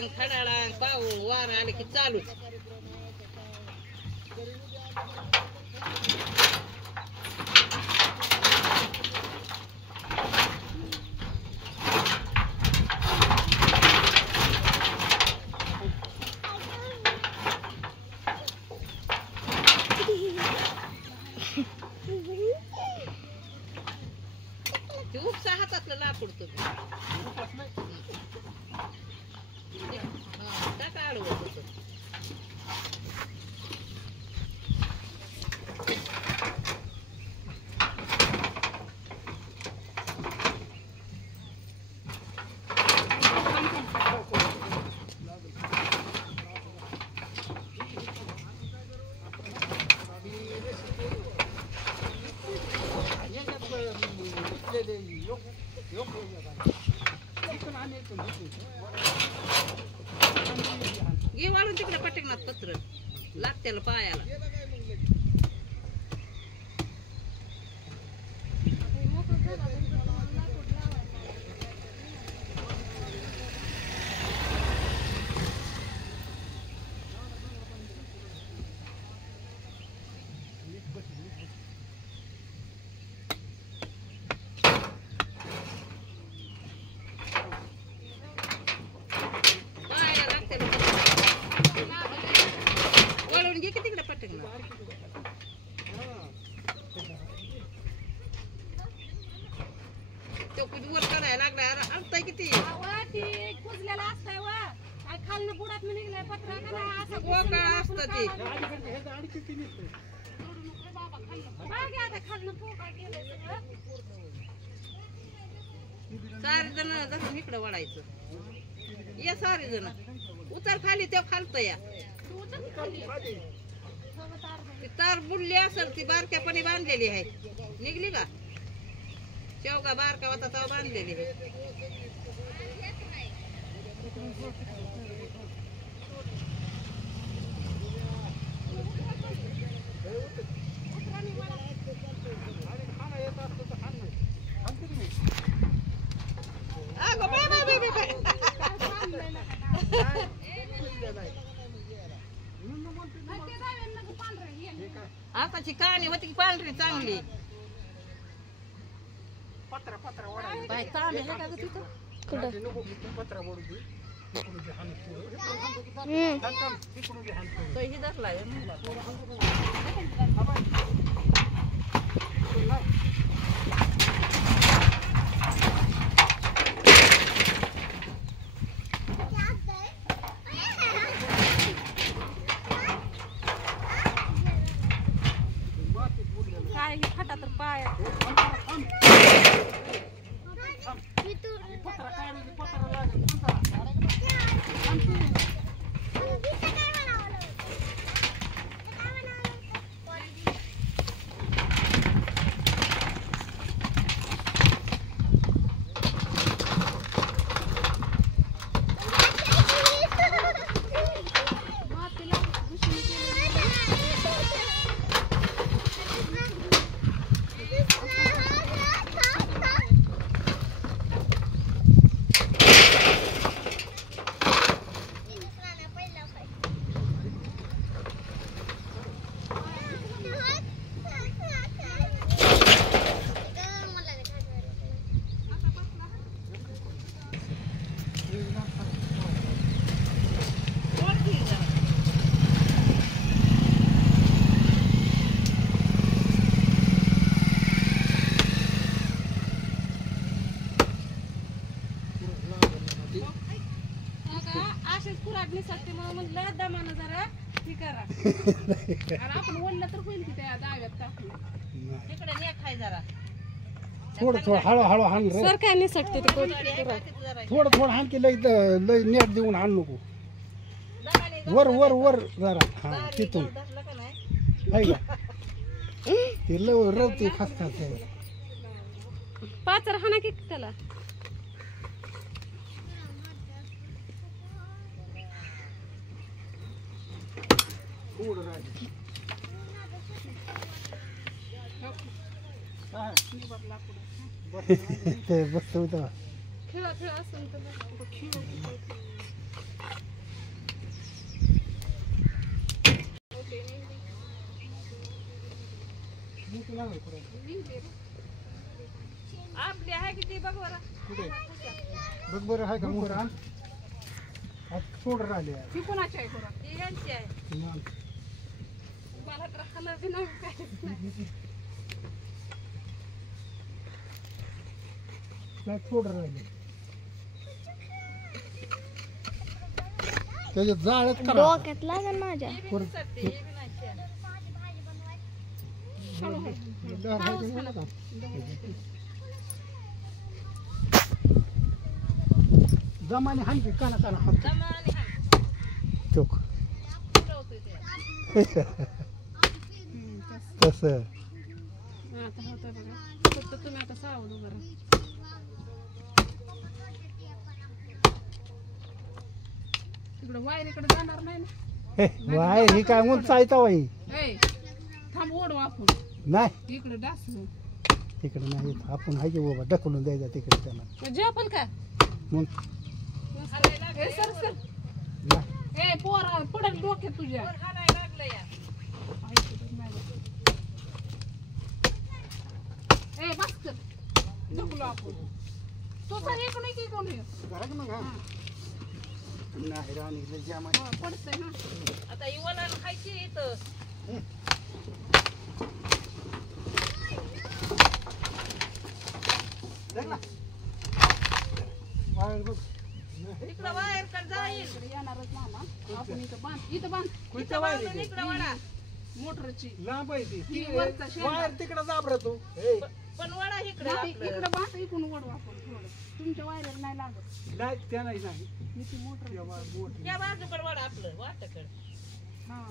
खडाळांग खडाळांग पाऊस वार आले की चालूच. ते उपसा हातातलं लाकूड तुम्ही टाका आडवं तसं. घे वाढून तिकडे पटकनात पत्र लागत्याला पायाला. वळून घे की तिकडे पटकनात. तो कुछ वर करायला लागला अडताय किती कुजलेला असतंय व खालनं बुडात निघलाय पत्रा का नाही असं गोकळ असतं ते. बघ आता खालनं पोकळ केलंय सगळं. सारे जण जसं इकडे वळायचं. या सारे जण उतर खाली तेव्हा खालत या. ती तार बुडली असेल ती बारक्यापणी बांधलेली आहे. निघली का शेवगा बारका होता तेव्हा बांधलेली आहे. आताची कहाणी होती की पांढरी चांगली. बाय तांबे आहे का ग तिथं? तो ही धरलाय काय हे फाटा तर पाय निसटते म्हणून म्हणलं दमानं जरा हे करा. आणि आपण बोललं तर होईल की त्या दाव्यात टाकून तिकडे ने खाय जरा. थोडं थोडं हळू हळू हाण रे. सर काय निसटते ते थोडं थोडं हाण की लय लय नेट देऊन हाण नको. वर वर वर जरा हा तिथून आहे का ते लय रवते खसतात. पाचर हाना की त्याला बसतो खेळा खेळा असेल तर आपली आहे किती बघ बरं. कुठे बघ बरं आहे का मोहर आण सोड राहिले ती कोणाची आहे बरं? ती यांची आहे. मला तर खाणार बी नाही काय सोड राहिले त्याच्यात जाळच करा डोक्यात लागेल माझ्या ही बी निसरते, ही बी नाही शेण. जमाने हाणकी काना काना हात दमा आणि हाण. चोख फिरवतोय ते. तसं आता होतं बघा फक्त तुम्ही आता सावध उभं राहा. तिकडं वायरीकडे जाणार नाही ना. हे वाय ही काय उंच आहे वाई ए थांब ओढू आपण नाही इकडे डासू तिकडे नाही आपण आहे की बाबा ढकलून द्यायचा तिकडे त्याला झोपल का मग ए सर सर नाही. ए पोरा पडेल डोक्यात तुझ्या वर हाणायला लागलं या. ए बस कर ढकलू आपण तो सर एक नाही की कोण करा की मग हा नाही राणी लय जाम आहे. पडतंय ना आता ही वलान खायची इथं. देख ना. बाहेर बघ. तिकडं बाहेर कर जाईल. इकडे येणारच मामा आपण इथं बांध इथं बांध इथं बांधून इकडं वळा. मोटरची लांब आहे ती. ती वरचा शेंडा. बाहेर तिकडे जाबर तू पण वळा इकडं नाही, आपलं. इकडं बांध इकडून ओढू आपण थोडं तुमच्या वायरला नाही लागत नाही त्या नाही नाही मी ती मोटर तेव्हा मोठी. त्या बाजूकडे वळा आपलं वाटाकडे. हा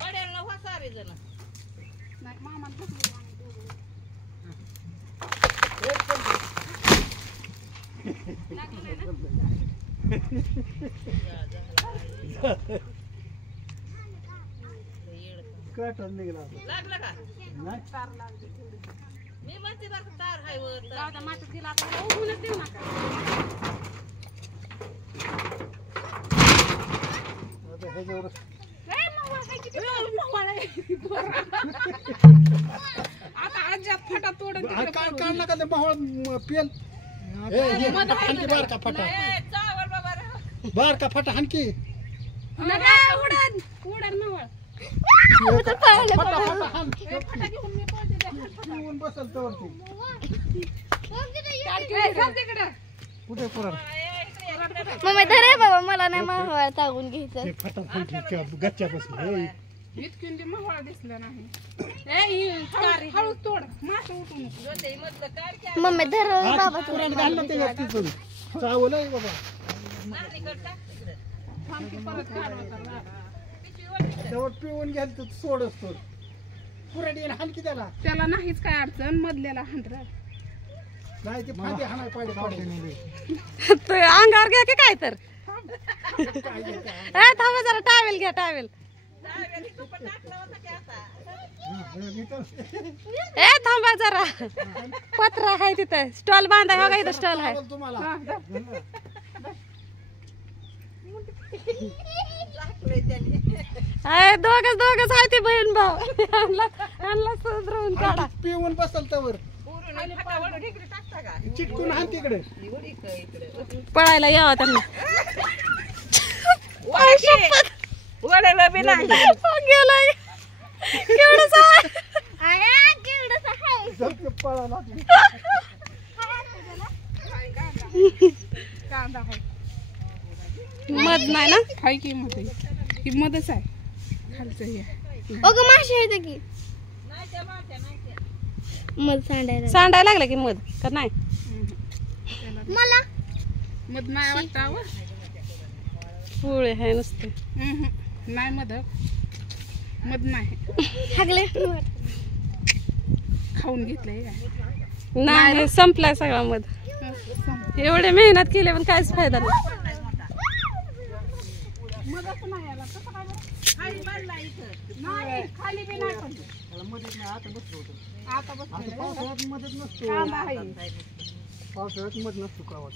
पडेल ना वा सारे जण. नाही मामा ढकलू आम्ही दोघं. लागलं नाही ना? कटर निघाला आता. लागलं का? नाही तार लागली थोडी. मी म्हणते बरं का तार हाय वर तर. जाऊ द्या, मातीत दिला आता त्याला उघडूनच देऊ नका. आता ह्याच्यावर ए, मव्वा काय किती मव्वा आहे. आता आज्यात फाटा तोडून हा, तिकडे काय पडू. काढ नका ते मोहळ पेल हाणकी बार का फटा ए, चावल बाबा रे. बार का फटा हाणकी नका, उडन उडन मव्वा. फटा फटा हाण ए, फाटा घेऊन मी पळते त्या फाटा. पिऊन बसल तर ती ए, थांब तिकडं. कुठे पुरण ए, इकडे ये, इकडे ये. मम्मी धरे बाबा मला नाही माहवाळ टाकून घ्यायचं ते फटा हाणकी गच्च्या बसली इतकीन ते मव्वा दिसलं नाही. ए, ही हळू तोड मासे उठू नको. जोते ही मधलं काढ की. मम्मी धर बाबा पुरण घाललं ते तिथून चावलं आहे बाबा नानीकडे टाक तिकडं. थांब की परत काढवा तर. पिशवी वर तिकडं. तेव्हा पिऊन घ्याल तर सोडच तो पुरण येईन हाणकी त्याला त्याला नाहीच काय अडचण मधल्याला हंटर नाही ते फांदी हाणाय पाहिजे अंगावर घ्या की काय तर थांबा जरा टावेल घ्या टावेल चावेल तू पण टाकला होता की आता. ए थांबा जरा पत्रा आहे तिथं स्टॉल बांधाय बघा इथं स्टॉल आहे तुम्हाला टाकलंय त्याने. दोघच आहे ते बहीण भाऊ आणला सुधरवून काढा पिऊन बसल तर पुरून फाटा वळून इकडे टाकता का? चिटकून हाण तिकडे एवढी इकडे. पळायला यावं त्यांना वळलं बी नाही. गेलाय केवढंच आहे. पळा लागली कांदा आहे मध नाही ना हाय की मध ही मधच आहे खालचं हे अगं माशी आहे की नाही त्या मात्या, नाही त्या. मध सांडायला सांडायला लागलं की मध का नाही मला मध नाही वाटतं पोळे आहे नुसते नाही मध मध नाही हागले खाऊन घेतलंय काय नाही संपलाय सगळा मध एवढे मेहनत केले पण काहीच फायदा नाही मधच नाही आला कसं काय बरं? खाली बांधला इथं. नाही खाली बी नाही पण मध्येच नाही आता बसलो होतो आता बसलेलं आहे. पावसाळ्यात मध्येच नसतो कांदा आहे पावसाळ्यात मध नसतो गावात.